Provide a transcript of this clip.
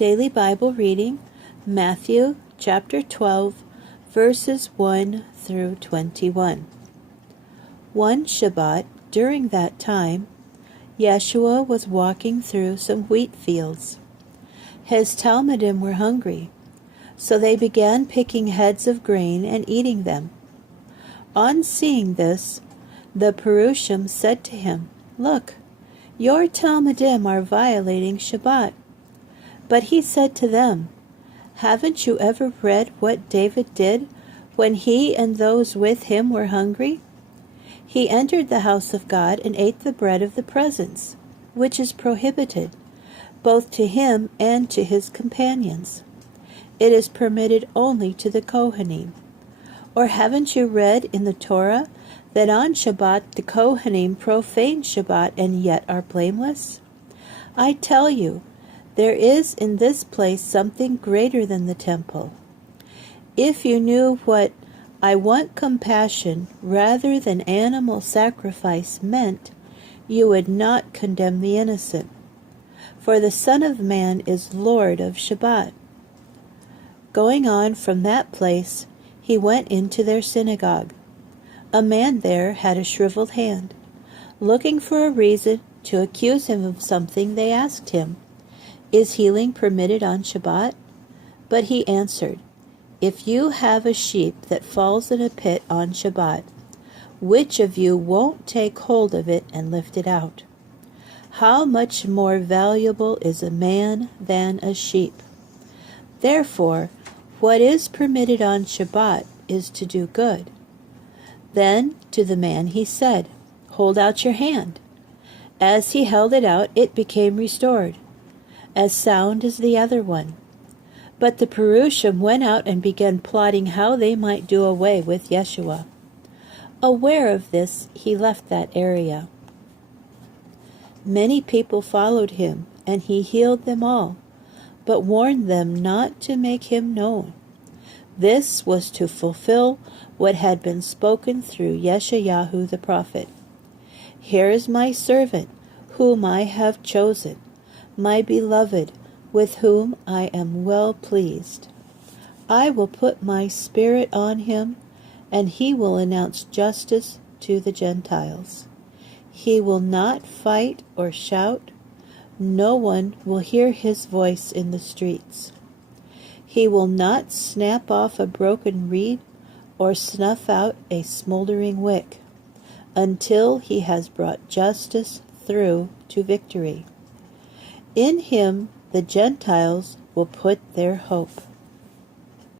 Daily Bible reading, Matthew chapter 12, verses 1 through 21. One Shabbat, during that time, Yeshua was walking through some wheat fields. His talmidim were hungry, so they began picking heads of grain and eating them. On seeing this, the Perushim said to him, "Look, your talmidim are violating Shabbat." But he said to them, "Haven't you ever read what David did when he and those with him were hungry? He entered the house of God and ate the bread of the presence, which is prohibited, both to him and to his companions. It is permitted only to the Kohanim. Or haven't you read in the Torah that on Shabbat the Kohanim profane Shabbat and yet are blameless? I tell you, there is in this place something greater than the temple. If you knew what 'I want compassion rather than animal sacrifice' meant, you would not condemn the innocent. For the Son of Man is Lord of Shabbat." Going on from that place, he went into their synagogue. A man there had a shriveled hand. Looking for a reason to accuse him of something, they asked him, "Is healing permitted on Shabbat?" But he answered, "If you have a sheep that falls in a pit on Shabbat, which of you won't take hold of it and lift it out? How much more valuable is a man than a sheep? Therefore, what is permitted on Shabbat is to do good." Then to the man he said, "Hold out your hand." As he held it out, it became restored, as sound as the other one. But the Perushim went out and began plotting how they might do away with Yeshua. Aware of this, he left that area. Many people followed him, and he healed them all, but warned them not to make him known. This was to fulfill what had been spoken through Yeshayahu the prophet. "Here is my servant, whom I have chosen, my beloved, with whom I am well pleased. I will put my spirit on him, and he will announce justice to the Gentiles. He will not fight or shout. No one will hear his voice in the streets. He will not snap off a broken reed or snuff out a smoldering wick, until he has brought justice through to victory. In him the Gentiles will put their hope."